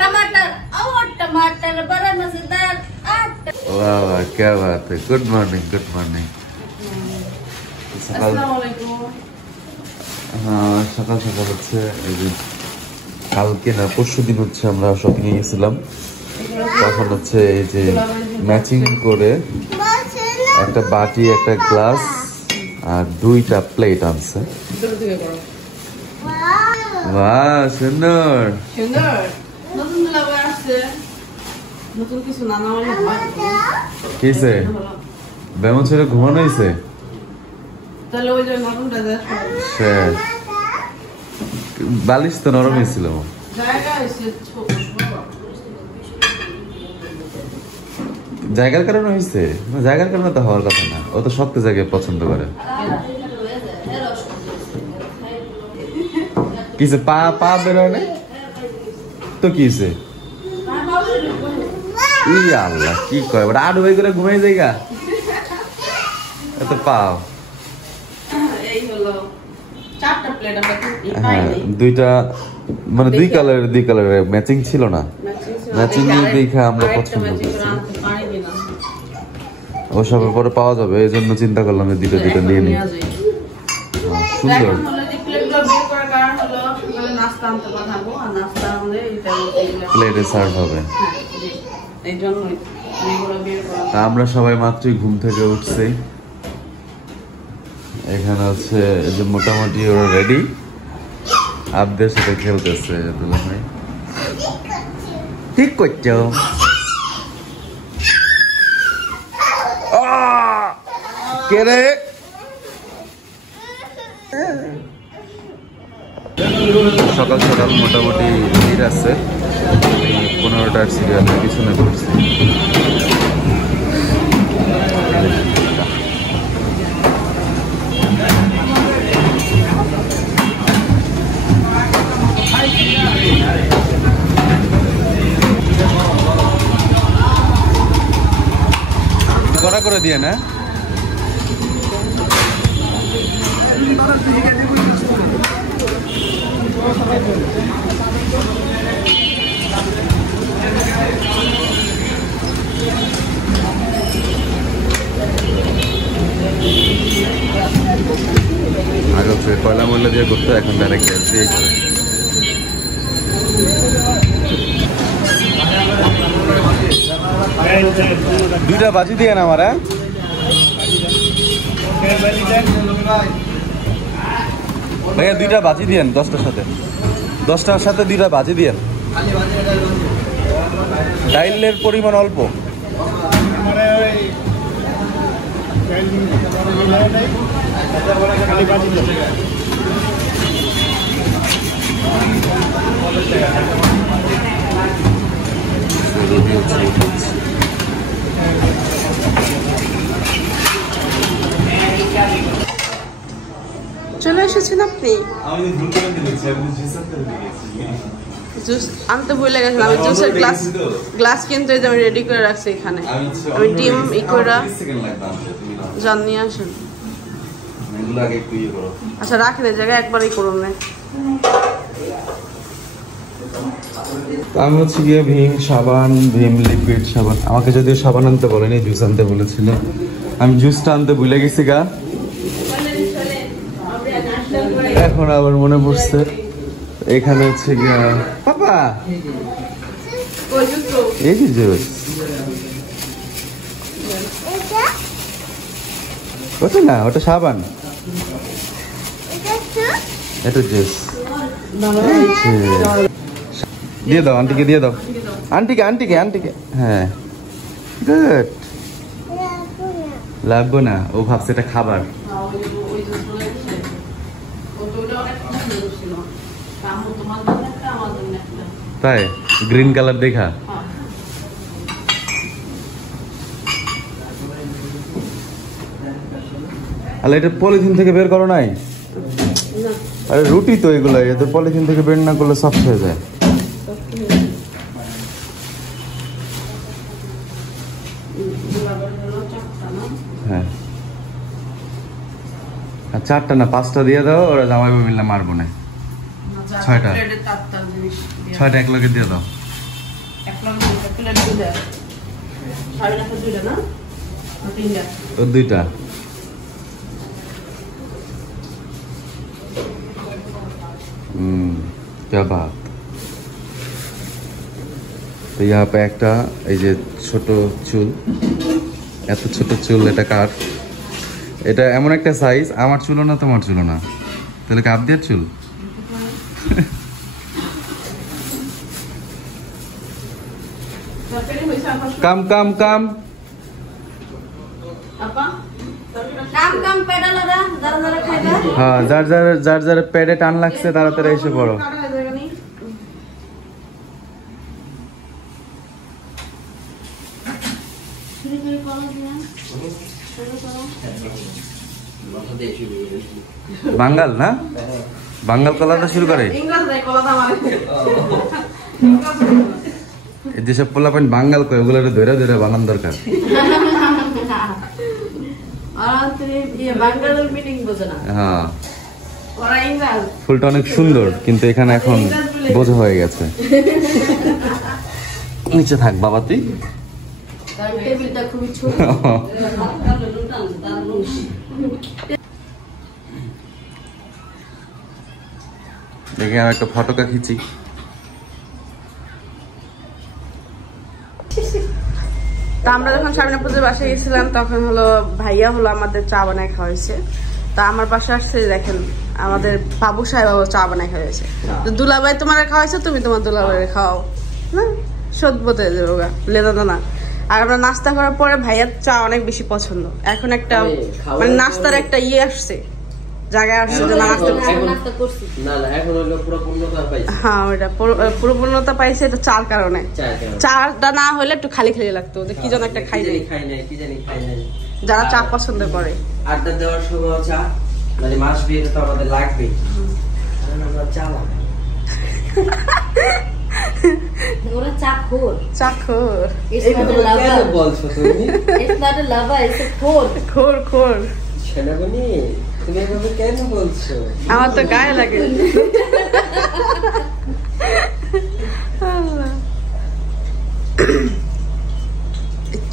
टमाटर और टमाटर बड़ा मजेदार। वाह वाह क्या बात है। Good morning good morning. হ্যাঁ সকাল সকাল হচ্ছে এই যে কালকে না পরশু দিন হচ্ছে আমরা শপিং এ গেছিলাম, তখন হচ্ছে এই যে ম্যাচিং করে একটা বাটি একটা গ্লাস আর 2টা প্লেট আনছে। বাহ সুন্দর সুন্দর। নতুন লাভ আসছে, নতুন কিছু নানা কিসে বেমন ছেড়ে ঘুমানো হয়েছে। তাহলে ওই যে নতুনটা বালিশ তো নরম হয়েছিল। জায়গার কারণে হয়েছে, জায়গার কারণে তো হওয়ার কথা না, ও তো শক্ত জায়গায় পছন্দ করে। কিসে পা পা বেরোয় না তো কিসে আল্লাহ কি কয় আট বই করে ঘুমাই জায়গা এত পাও। হ্যাঁ 2টা মানে 2 কালারের ম্যাচিং ছিল না, ম্যাচিং দেখে আমরা পছন্দ করছি। ওসবের পরে পাওয়া যাবে এই জন্য চিন্তা করলাম যে 2টা নিয়ে নিই। সুন্দর প্লেটে সার্ভ হবে। আমরা সবাই মাত্রই ঘুম থেকে উঠছি। এখানে হচ্ছে যে মোটামুটি ওরা রেডি, আবদের সাথে খেলতেছে। দুলাভাই ঠিক করছো কে রে? সকাল সকাল মোটামুটি ভিড় আছে, 15টার সিরিয়ালের পিছনে পড়ছি। কড়া করে দিয়ে না আগে পয়লা মূল্য দিয়ে করতো, এখন ডাইরেক্ট গ্যাস দিয়ে করে। দুইটা বাজি দিয়ে না আমার ভাইয়া 2টা বাজি দিয়েন 10টার সাথে, 10টার সাথে 2টা বাজি দিয়েন। ডাইলের পরিমাণ অল্প। চলে এসেছেন আপনি? জুস আনতে ভুলে গেছেন। আমি জুসের গ্লাস কিন্তু আমি রেডি করে রাখছি এখানে। আমি ডিম ইকোরা জান নিয়ে আসেন। আচ্ছা রাখেন এই জায়গায়, একবারই করুন না। আমি হচ্ছে গিয়ে ভীম সাবান, ভীম লিকুইড সাবান। আমাকে যদিও সাবান আনতে বলেনি, জুস আনতে বলেছিল। আমি জুসটা আনতে ভুলে গেছি গা, এখন আবার মনে পড়ছে। এখানে হচ্ছে গিয়া পাপা এই যে জুস, ওটা না ওটা সাবান, এটা জুস। দিয়ে দাও আন্টিকে, দিয়ে দাও আন্টিকে আন্টিকে আন্টিকে। হ্যাঁ গুড। লাগবো না, ও ভাবছে এটা খাবার। তাই গ্রিন কালার দেখা। আরে এটা পলিথিন থেকে বের করো নাই? আরে রুটি তো এগুলো, এদের পলিথিন থেকে বের না করলে সফট হয়ে যায়। হ্যাঁ 4টা না 5টা দিয়ে দাও, ওরা জামাই মিললে মারবো না। 6টা 6টা এক লগে দিয়ে দাও। দুইটা क्या बात। तो यहाँ पे একটা এই যে ছোট চুল, এত ছোট চুল, এটা কার? এটা এমন একটা সাইজ, আমার চুলও না তোমার চুলও না, তাহলে কাপ দিয়ে চুল। কাম কাম কাম হ্যাঁ, যার যার পেটে টান লাগছে তাড়াতাড়ি এসে পড়ো। বাঙ্গাল না, বাঙ্গাল কলাটা শুরু করে। যেসব পোলাপান বাঙ্গাল করে ওগুলো ধরে ধরে বানান দরকার। হ্যাঁ, ফুলটা অনেক সুন্দর, কিন্তু এখানে এখন বোঝা হয়ে গেছে। নিচে থাক বাবা তুই। দেখে আর একটা ফটোকা খিচি। তা আমরা যখন সামনে পুজোর বাসায় গেছিলাম তখন হলো ভাইয়া হলো আমাদের চা বানায় খাওয়াইছে। তা আমার পাশে আসছে, দেখেন আমাদের বাবু সাহেব চা বানায় খাওয়াইছে। দুলাভাই তোমার খাওয়াইছে, তুমি তোমার দুলাভাইয়ের খাওয়াও না, সদ বতে দেবো গা লেদা দানা। আর আমরা নাস্তা করার পরে ভাইয়ার চা অনেক বেশি পছন্দ। এখন একটা মানে নাস্তার একটা ইয়ে আসছে, জায়গায় আসছে যে হ্যাঁ ওইটা পুরো পূর্ণতা পাইছে, এটা চার কারণে। চাটা না হলে একটু খালি খালি লাগতো, কি যেন একটা খাই নাই, যারা চা পছন্দ করে। আড্ডা দেওয়ার সময় চা, মানে মাস বিয়েতে তো আমাদের লাগবে, কারণ আমরা চা লাগাই। ওরা চাখোর চাখোর বলছো তুমি? It's not a lover, it's a খোর খোর খোর। সেনাগুনি তুমি এভাবে কেন বলছো? আমার তো গায়ে লাগে।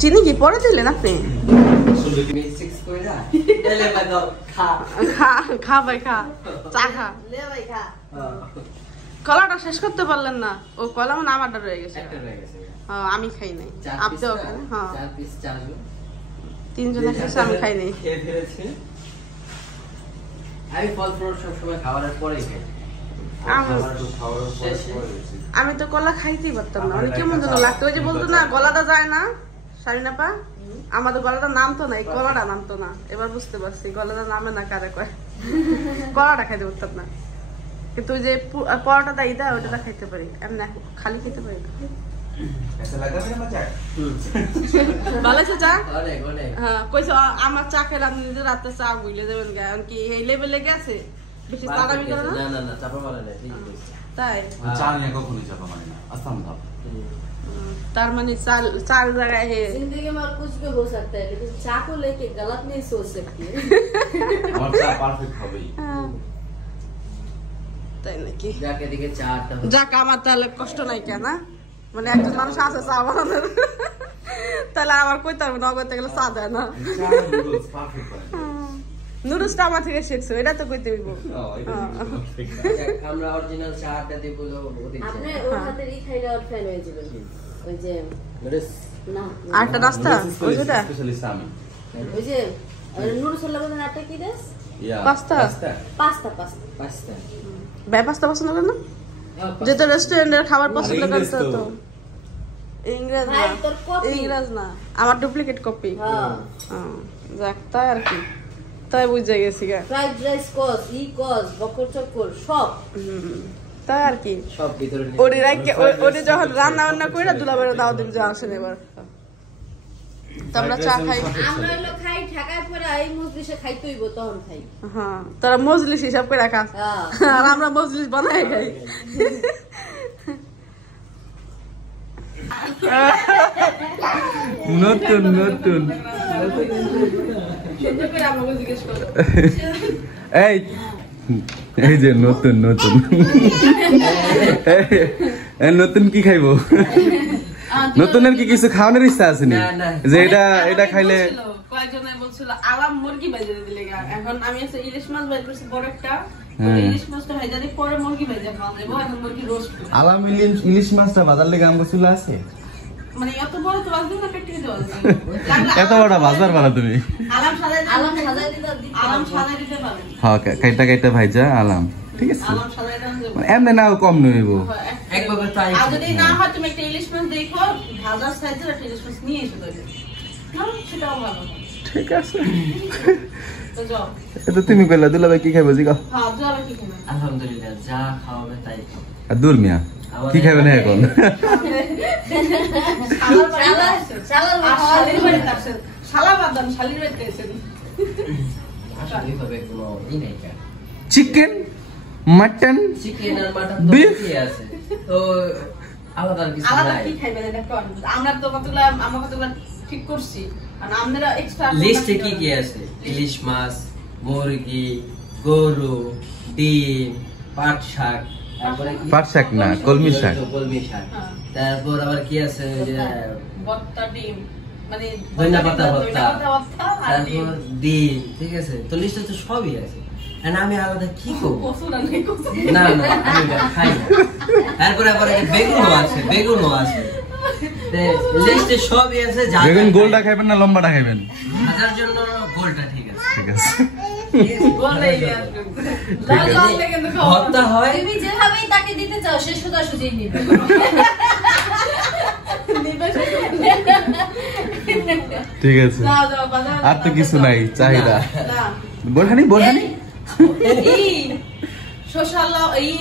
চিনি কি পরে দিলেন আপনি? খা ভাই খা, চা খা। কলাটা শেষ করতে পারলেন না? ও কলা মানে আমারটা রয়ে গেছে, আমি খাই নাই। আপনিও খান? হ্যাঁ, তিনজনে খেয়েছে, আমি খাই নাই। আমি ফল ফ্রুট সবসময় খাওয়ার পরেই খাই। আমি তো কলা খাইতেই পারতাম না, মানে কেমন যেন লাগতো। ওই যে বলতো না গলাটা যায় না, শারিনা পা, আমাদের গলাটা নামতো না, এই কলাটা নামতো না। এবার বুঝতে পারছি গলাটা নামে না কারে কয়। কলাটা খাইতে পারতাম না, কিন্তু ওই যে পরোটা দেয় দেয় ওইটা খাইতে পারি, এমনি খালি খেতে পারি না। ভালো আছে চা? হ্যাঁ, কইছো আমার চা খেলে আপনি নিজে রাতে চা বুঝলে যাবেন, কারণ কি এই লেভেলে গেছে বেশি তাড়াতাড়ি করে না। না না চাপা মারে না, ঠিক আছে। তাই চা নিয়ে কখনোই চাপা মারে না, আসাম ধাপ। तार माने चार जगह है जिंदगी में और कुछ भी हो सकता है, लेकिन चाय को लेके गलत नहीं सोच सकती है। আমার চা পারফেক্ট হবেই। তাই নাকি? যাকে দিকে চাটা যাক, আমার তাহলে কষ্ট নাই কেন, মানে একজন মানুষ আছে চা বানানোর, তাহলে আমার কইতে হবে না কইতে গেলে চা দেয় না। নুডলসটা আমার থেকে শিখছো, এটা তো কইতে হইব। আমরা অরিজিনাল চাটা দিব বলে আপনি ওর হাতে ই খাইলে আর ফ্যান হয়ে যাবেন। ওই যে নুডলস না আরেকটা নাস্তা ওই যেটা স্পেশালিস্ট আমি। ওই যে নুডলস লাগানো আটা কি দেশ? পাস্তা পাস্তা ভাই পাস্তা পছন্দ করেন না? যেটা রেস্টুরেন্টের খাবার পছন্দ করতে তো ইংরেজ না, ইংরেজ না, আমার ডুপ্লিকেট কপি। হ্যাঁ যাক, তাই আর কি, তাই বুঝে গেছি গা। ফ্রাইড রাইস কস, ই কস, বকর চক্কর সব, তাই আর কি সব ভিতরে ওরে রাইকে ওরে যখন রান্না বান্না কইরা দুলাবের দাও দিন যা আসেন। এবার তোমরা চা খাই, আমরা হলো খাই ঢাকায় পরে এই মজলিসে খাইতে হইব, তখন খাই। হ্যাঁ, তারা মজলিস হিসাব করে রাখা, আর আমরা মজলিস বানাই খাই। নতুন নতুন এই এই যে নতুন নতুন নতুন কি খাইবো? নতুনের কি কিছু খাওয়ানোর ইচ্ছা আছে নি? যে এটা খাইলে কয়েকজনে বলছিল আলাম মুরগি ভেজে দিলে, এখন আমি একটা ইলিশ মাছ বের করছি বড় একটা, ইলিশ মাছটা ভেজে দিই, পরে মুরগি ভেজে খাওয়া যাবে, এখন মুরগি রোস্ট। আলাম ইলিশ মাছটা বাজার লেগে আমগো চুলা আছে, মানে এত বড় তো বাজবে না, পেটে দেওয়া যায়। এত বড় বাজার বানা তুমি? আলাম সাজাই দিতে পারেন। হ্যাঁ, কাইটা ভাইজা আলাম, ঠিক আছে। আলাম সাজাই দেন, এমনি নাও কম নইবো। একবার ট্রাই আর যদি না হয় তুমি একটা ইলিশ মাছ দেখো, ভাজা সাইজের একটা ইলিশ মাছ নিয়ে এসে দেবে, না সেটাও ভালো। ঠিক আছে, তো যাও। এটা তুমি কইলা দুলাভাই কি খাইবো জিগা? হ্যাঁ, যাও কি খাবে? আলহামদুলিল্লাহ, যা খাওয়াবে তাই খাও। আর দূর মিয়া কি খাবে না এখন? চিকেন, মাটন, চিকেন আর মাটন Beef? তো আছে, তো আলাদা কিছু আলাদা নাই। কি খাইবেন এটা কোন? আমরা তো কতগুলা ঠিক করছি, আর আমরা এক্সট্রা লিস্টে কি কি আছে? ইলিশ মাছ, মুরগি, গরু, ডিম, পাট শাক, তারপরে কি? পাট শাক না, কলমি শাক। কলমি শাক। হ্যাঁ। তারপর আবার কি আছে? যে ভর্তা, ডিম, মানে ধনিয়া পাতা ভর্তা, আর ডিম। তারপর ডিম, ঠিক আছে। তো লিস্টে তো সবই আছে, আর আমি আলাদা কি করবো? কচু রান্না কচু। না না, আমি এটা খাই না। তারপরে আবার বেগুনও আছে, লিস্টে সবই আছে। যা বেগুন গোলটা খাইবেন না লম্বাটা খাইবেন? ভাজার জন্য গোলটা ঠিক আছে, ঠিক আছে। বললেই আর লাল লাল লেগে তো খাওয়া। ভর্তা হয়। তুমি যেভাবেই তাকে দিতে চাও সে সোজাসুজি নিবে। ঠিক আছে, যাও যাও বাজার। আর তো কিছু নাই চাহিদা। না। বোরহানি শসা,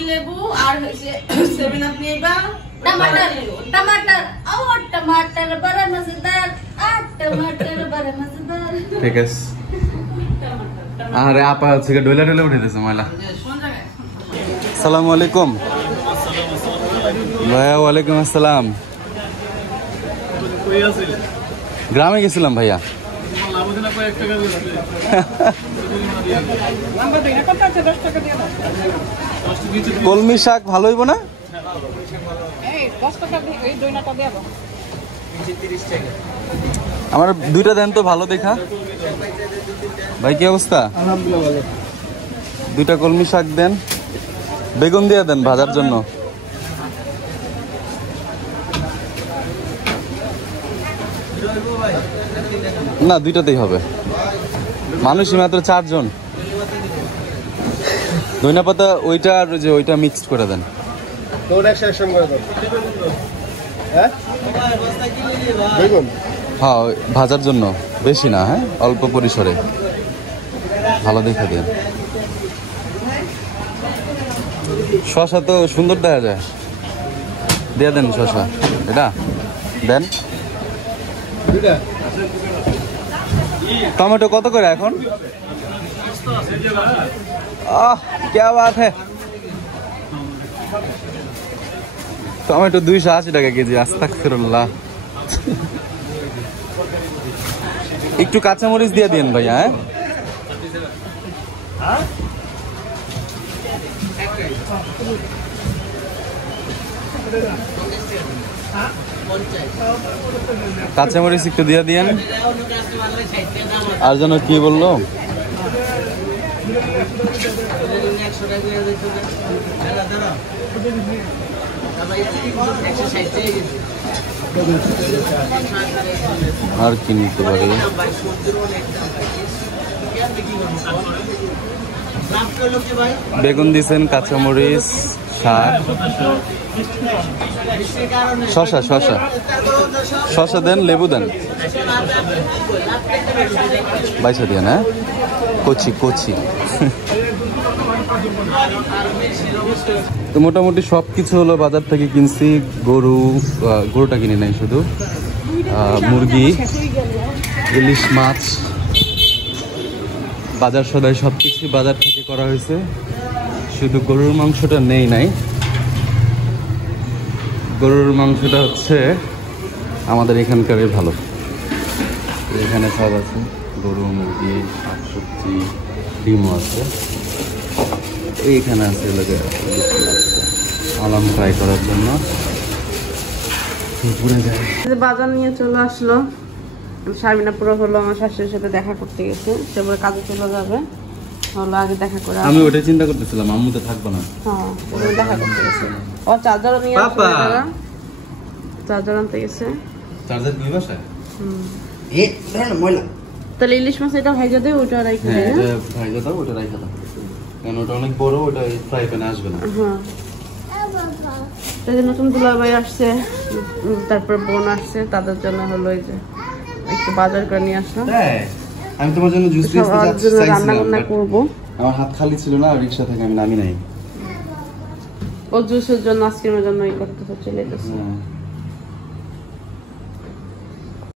লেবু আর হচ্ছে 7 আপ নিবা। टमाटर और टमाटर बड़ा मजेदार, टमाटर बड़ा मजेदार। ঠিক আছে। আরে আপা হচ্ছে ডইলা উঠে দিয়েছে ময়লা। কোন জায়গায়? আসসালামু আলাইকুম ভাইয়া। ওয়ালাইকুম আসসালাম। গ্রামে গেছিলাম ভাইয়া। কলমি শাক ভালো হইব না? আমার দুইটা দেন তো ভালো দেখা। ভাই কি অবস্থা? দুইটা কলমি শাক দেন, বেগুন দিয়ে দেন ভাজার জন্য। না, দুইটাতেই হবে, মানুষই মাত্র 4 জন। ধনিয়া পাতা ওইটা আর যে ওইটা মিক্সড করে দেন। হ্যাঁ, ভাজার জন্য বেশি না, হ্যাঁ অল্প পরিসরে ভালো দেখে দেন। শসা তো সুন্দর দেখা যায়, দিয়ে দেন শসা। এটা দেন। টমেটো কত করে এখন? क्या बात है। টমেটো 280 টাকা কেজি। আস্তাগফিরুল্লাহ। একটু কাঁচামরিচ দিয়ে দিন ভাইয়া। হ্যাঁ, কাঁচামরিচ একটু দিয়ে দিন। আর যেন কি বললো, আর কি নিতে পারি? বেগুন দিছেন, কাঁচামরিচ, শাক, শসা শসা শসা দেন, লেবু দেন, বাইসা দেন। হ্যাঁ, কচি কচি। তো মোটামুটি সবকিছু হলো বাজার থেকে কিনছি। গরুটা কিনে নাই, শুধু মুরগি, ইলিশ মাছ, বাজার সদাই সবকিছু বাজার থেকে করা হয়েছে। শুধু গরুর মাংসটা নেই নাই। গরুর মাংসটা হচ্ছে আমাদের এখানকারই ভালো। এখানে সব আছে, গরু, মুরগি, শাকসবজি, ডিমও আছে। এইখানে আছে আলাম ফ্রাই করার জন্য। বাজার নিয়ে চলে আসলো। শারমিনা পুরো হলো আমার শাশুড়ির সাথে দেখা করতে গেছে, সে বলে কাজে চলে যাবে, হলো আগে দেখা করে আমি ওটাই চিন্তা করতেছিলাম আম্মু তো থাকবো না। হ্যাঁ ওরা দেখা করতে গেছে। ও চার্জারও নিয়ে আসলো, চার্জার আনতে গেছে। চার্জার কি বাসায়? এ ধর ময়লা তাহলে ইলিশ মাছ এটা ভাইজা দেয়, ওটা রাখি হ্যাঁ দেয়। এটা ভাইজা দাও, ওটা রাইখা দাও, কারণ ওটা অনেক বড়, ওটা ফ্রাই প্যানে আসবে না। হ্যাঁ তাদের নতুন দুলাভাই আসছে, তারপর বোন আসছে, তাদের জন্য হলো এই যে একটু বাজার করে নিয়ে আসলাম। আমি তোমার জন্য জুস দিতে সবার জন্য রান্না চাইছিলাম, বান্না করবো। আমার হাত খালি ছিল না, রিক্সা থেকে আমি নামি নাই। ও জুসের জন্য আইসক্রিমের জন্য এই করতে চলে গেছে।